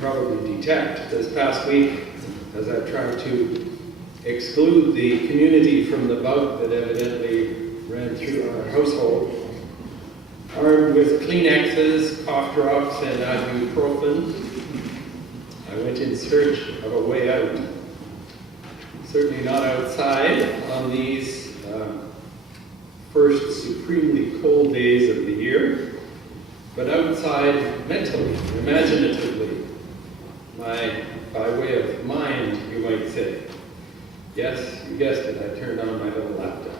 probably detect this past week, as I've tried to exclude the community from the bug that evidently ran through our household, armed with Kleenexes, cough drops, and ibuprofen, I went in search of a way out. Certainly not outside on these first supremely cold days of the year, but outside mentally, imaginatively, by way of mind, you might say. Yes, you guessed it, I turned on my little laptop.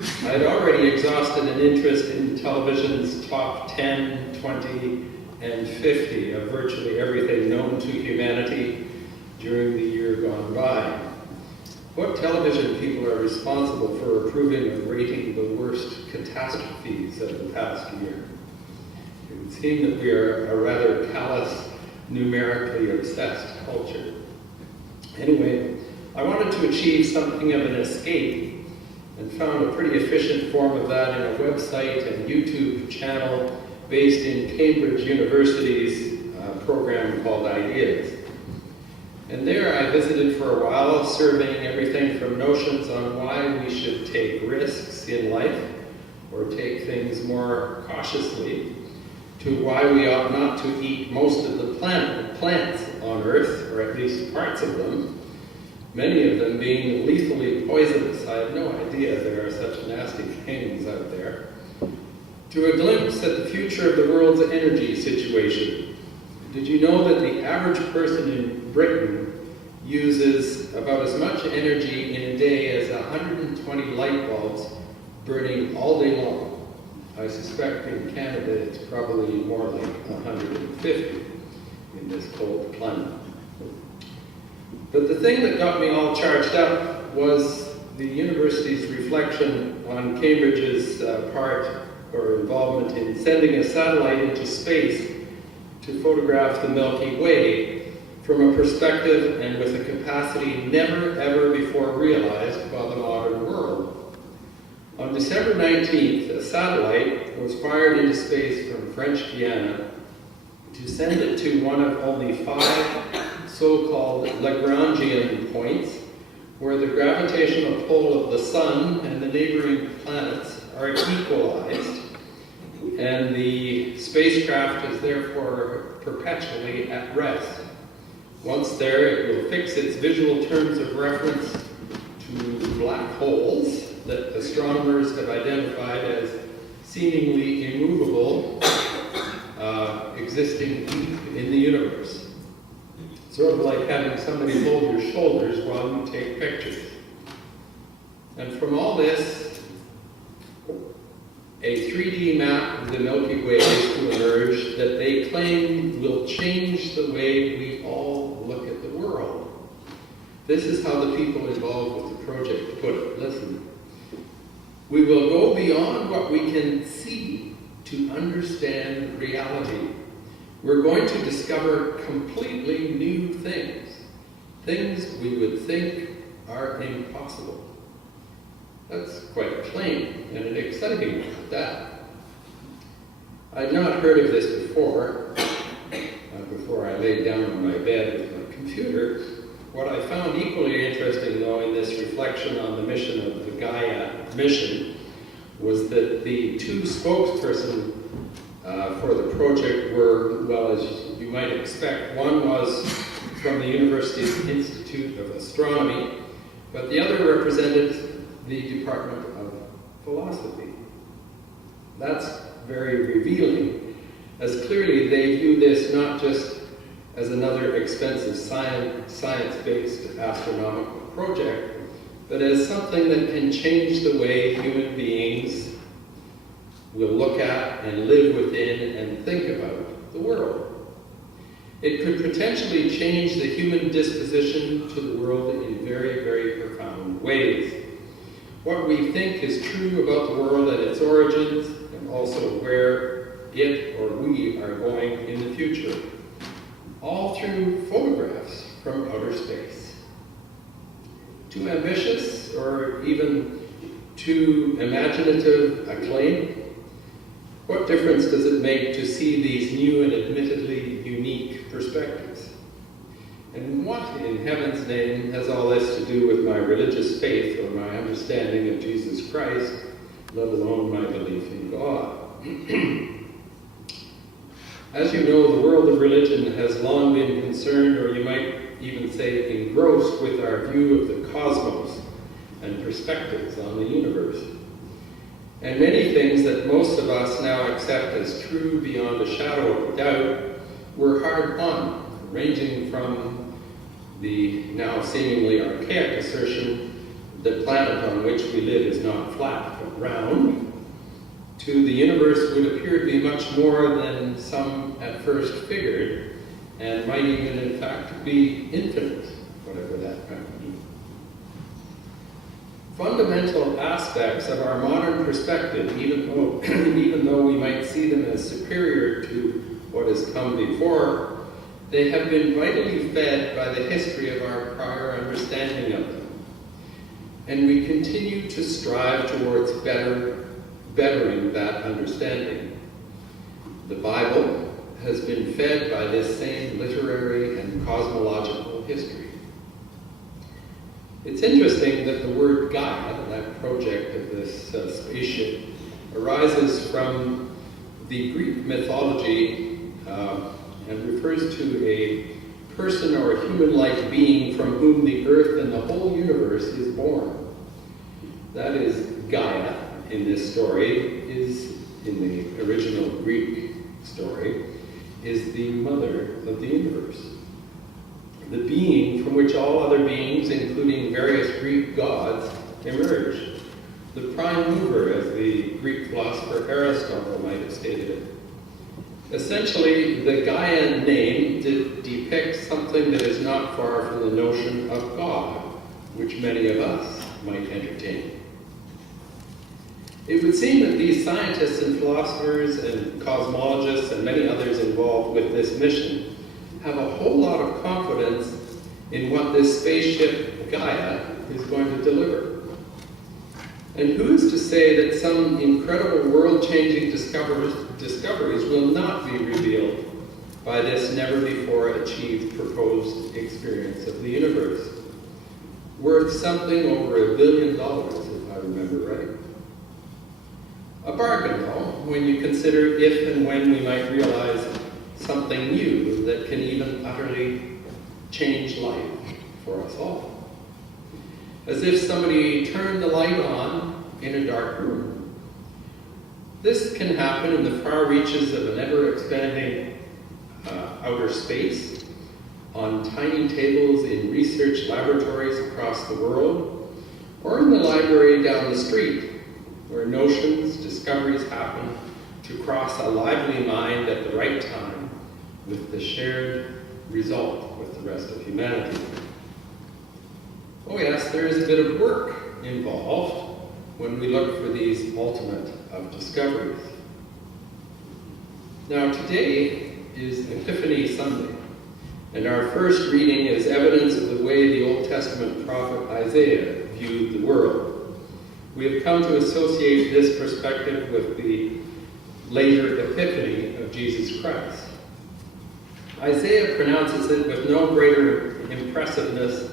I had already exhausted an interest in television's top 10, 20, and 50 of virtually everything known to humanity during the year gone by. What television people are responsible for approving and rating the worst catastrophes of the past year? It would seem that we are a rather callous, numerically obsessed culture. Anyway, I wanted to achieve something of an escape and found a pretty efficient form of that in a website and YouTube channel based in Cambridge University's program called Ideas. And there I visited for a while, surveying everything from notions on why we should take risks in life or take things more cautiously, to why we ought not to eat most of the plants on Earth, or at least parts of them, many of them being lethally poisonous. I had no idea there are such nasty things out there. To a glimpse at the future of the world's energy situation. Did you know that the average person in Britain uses about as much energy in a day as 120 light bulbs burning all day long? I suspect in Canada it's probably more like 150 in this cold climate. But the thing that got me all charged up was the university's reflection on Cambridge's part or involvement in sending a satellite into space to photograph the Milky Way from a perspective and with a capacity never ever before realized by the modern world. On December 19th, a satellite was fired into space from French Guiana to send it to one of only 5 so-called Lagrangian points where the gravitational pull of the Sun and the neighboring planets are equalized, and the spacecraft is therefore perpetually at rest. Once there, it will fix its visual terms of reference to black holes that astronomers have identified as seemingly immovable, existing deep in the universe. Sort of like having somebody hold your shoulders while you take pictures. And from all this, a 3D map of the Milky Way is to emerge that they claim will change the way we all look at the world. This is how the people involved with the project put it. Listen. We will go beyond what we can see to understand reality. We're going to discover completely new things, things we would think are impossible. That's quite a claim, and an exciting one at that. I'd not heard of this before I laid down on my bed with my computer. What I found equally interesting, though, in this reflection on the mission of the Gaia mission was that the 2 spokespersons for the project were, well, as you might expect. One was from the University's Institute of Astronomy, but the other represented the Department of Philosophy. That's very revealing, as clearly they view this not just as another expensive science-based astronomical project, but as something that can change the way human beings will look at and live within and think about the world. It could potentially change the human disposition to the world in very, very profound ways. What we think is true about the world and its origins, and also where it or we are going in the future. All through photographs from outer space. Too ambitious or even too imaginative a claim? What difference does it make to see these new and admittedly unique perspectives? And what, in heaven's name, has all this to do with my religious faith or my understanding of Jesus Christ, let alone my belief in God? As you know, the world of religion has long been concerned, or you might even say engrossed, with our view of the cosmos and perspectives on the universe. And many things that most of us now accept as true beyond a shadow of a doubt were hard won, ranging from the now seemingly archaic assertion that the planet on which we live is not flat but round, to the universe would appear to be much more than some at first figured, and might even in fact be infinite, whatever that might mean. Fundamental aspects of our modern perspective, even though we might see them as superior to what has come before, they have been vitally fed by the history of our prior understanding of them. And we continue to strive towards bettering that understanding. The Bible has been fed by this same literary and cosmological history. It's interesting that the word Gaia, that project of this spaceship, arises from the Greek mythology and refers to a person or a human-like being from whom the earth and the whole universe is born. That is, Gaia in this story is, in the original Greek story, is the mother of the universe. The being from which all other beings, including various Greek gods, emerge. The prime mover, as the Greek philosopher Aristotle might have stated it. Essentially, the Gaian name depicts something that is not far from the notion of God, which many of us might entertain. It would seem that these scientists and philosophers and cosmologists and many others involved with this mission have a whole lot of confidence in what this spaceship Gaia is going to deliver. And who's to say that some incredible world-changing discoveries will not be revealed by this never-before-achieved proposed experience of the universe? Worth something over $1 billion, if I remember right. A bargain, though, when you consider if and when we might realize something new that can even utterly change life for us all. As if somebody turned the light on in a dark room. This can happen in the far reaches of an ever-expanding outer space, on tiny tables in research laboratories across the world, or in the library down the street, where notions, discoveries happen to cross a lively mind at the right time with the shared result with the rest of humanity. Oh yes, there is a bit of work involved when we look for these ultimate of discoveries. Now today is Epiphany Sunday, and our first reading is evidence of the way the Old Testament prophet Isaiah viewed the world. We have come to associate this perspective with the later Epiphany of Jesus Christ. Isaiah pronounces it with no greater impressiveness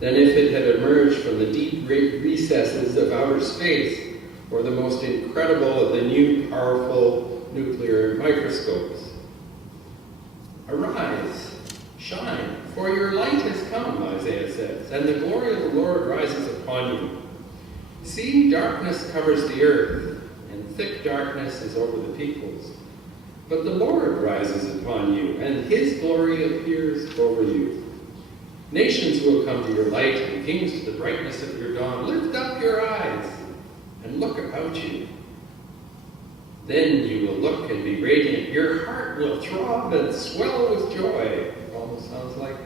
than if it had emerged from the deep recesses of outer space, or the most incredible of the new powerful nuclear microscopes. Arise, shine, for your light has come, Isaiah says, and the glory of the Lord rises upon you. See, darkness covers the earth, and thick darkness is over the peoples. But the Lord rises upon you, and his glory appears over you. Nations will come to your light, and kings to the brightness of your dawn. Lift up your eyes, and look about you. Then you will look and be radiant. Your heart will throb and swell with joy. It almost sounds like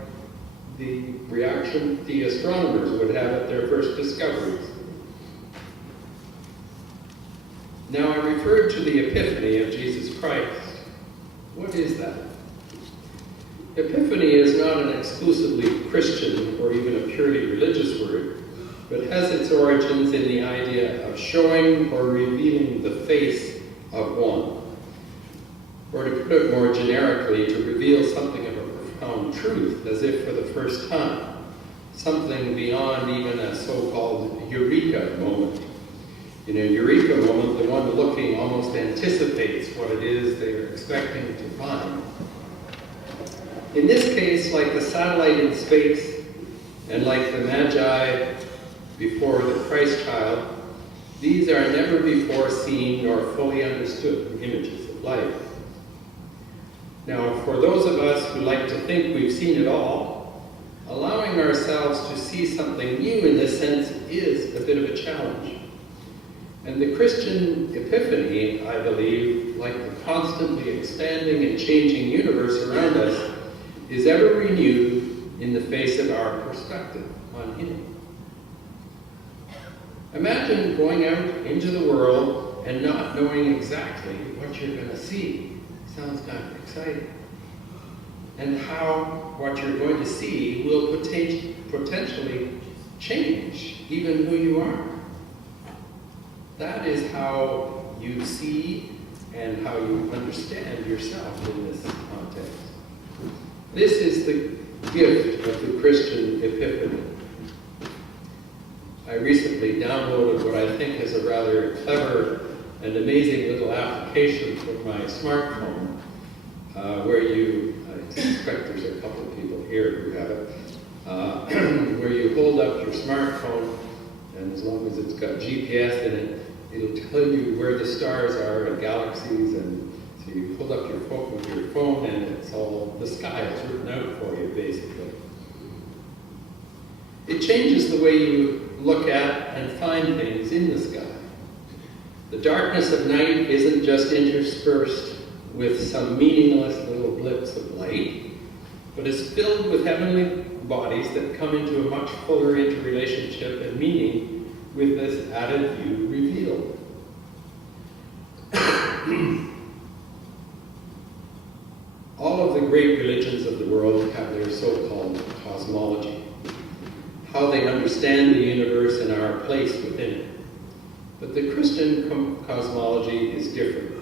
the reaction the astronomers would have at their first discoveries. Now, I referred to the Epiphany of Jesus Christ. What is that? Epiphany is not an exclusively Christian or even a purely religious word, but has its origins in the idea of showing or revealing the face of one. put it more generically, to reveal something of a profound truth, as if for the first time, something beyond even a so-called eureka moment. In a eureka moment, the one looking almost anticipates what it is they are expecting to find. In this case, like the satellite in space, and like the Magi before the Christ child, these are never before seen nor fully understood images of life. Now, for those of us who like to think we've seen it all, allowing ourselves to see something new in this sense is a bit of a challenge. And the Christian Epiphany, I believe, like the constantly expanding and changing universe around us, is ever renewed in the face of our perspective on Him. Imagine going out into the world and not knowing exactly what you're going to see. Sounds kind of exciting. And how what you're going to see will potentially change even who you are. That is how you see and how you understand yourself in this context. This is the gift of the Christian Epiphany. I recently downloaded what I think is a rather clever and amazing little application for my smartphone, where I suspect there's a couple of people here who have it, where you hold up your smartphone, and as long as it's got GPS in it, it'll tell you where the stars are and galaxies, and so you hold up your phone with your phone, and it's all, the sky is written out for you, basically. It changes the way you look at and find things in the sky. The darkness of night isn't just interspersed with some meaningless little blips of light, but is filled with heavenly bodies that come into a much fuller interrelationship and meaning with this added view revealed. All of the great religions of the world have their so-called cosmology, how they understand the universe and our place within it. But the Christian cosmology is different.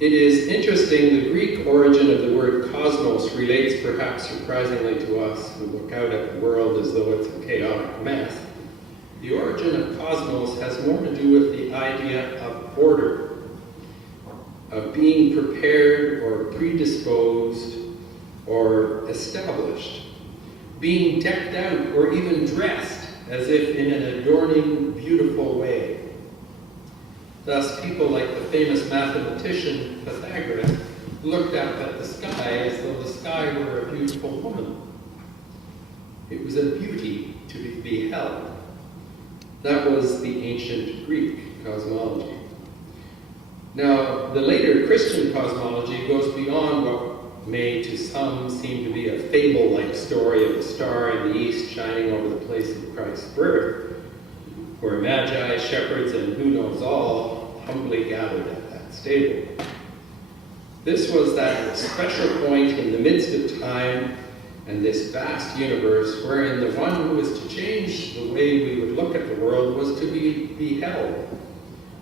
It is interesting, the Greek origin of the word cosmos relates perhaps surprisingly to us who look out at the world as though it's a chaotic mess. The origin of cosmos has more to do with the idea of order, of being prepared or predisposed or established, being decked out or even dressed as if in an adorning, beautiful way. Thus, people like the famous mathematician Pythagoras looked up at the sky as though the sky were a beautiful woman. It was a beauty to be beheld. That was the ancient Greek cosmology. Now, the later Christian cosmology goes beyond what may to some seem to be a fable-like story of a star in the east shining over the place of Christ's birth, where magi, shepherds, and who knows all humbly gathered at that stable. This was that special point in the midst of time and this vast universe wherein the one who was to change the way we would look at the world was to be beheld,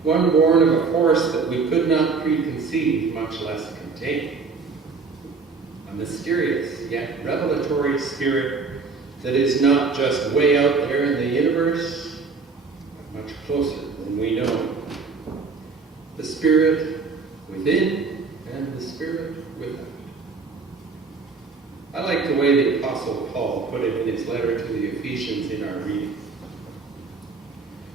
one born of a force that we could not preconceive, much less contain. A mysterious yet revelatory spirit that is not just way out there in the universe, but much closer than we know. The spirit within and the spirit without. I like the way the Apostle Paul put it in his letter to the Ephesians in our reading.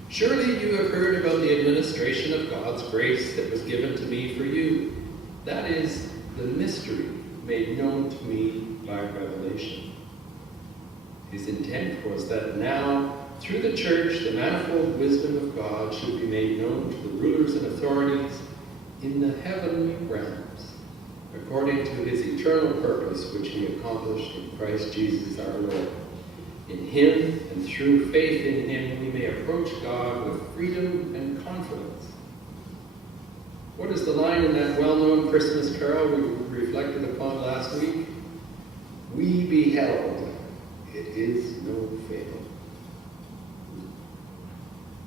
Surely you have heard about the administration of God's grace that was given to me for you. That is the mystery made known to me by revelation. His intent was that now, through the church, the manifold wisdom of God should be made known to the rulers and authorities in the heavenly realms, according to his eternal purpose, which he accomplished in Christ Jesus our Lord. In him and through faith in him, we may approach God with freedom and confidence. What is the line in that well-known Christmas carol we reflected upon last week? We beheld, it is no fable.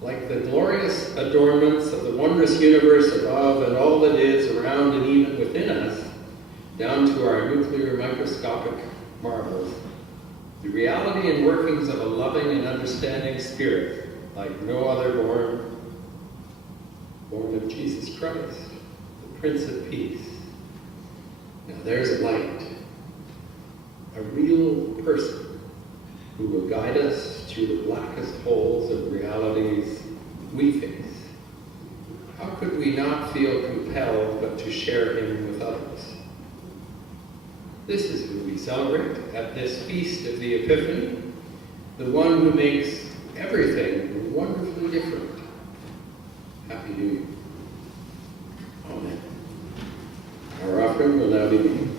like the glorious adornments of the wondrous universe above and all that is around and even within us, down to our nuclear microscopic marvels, the reality and workings of a loving and understanding spirit, like no other born of Jesus Christ, the Prince of Peace. Now there's a light, a real person who will guide us through the blackest holes of realities we face. How could we not feel compelled but to share him with others? This is who we celebrate at this feast of the Epiphany, the one who makes everything wonderfully different. Happy New Year. Amen. Our offering will now be made.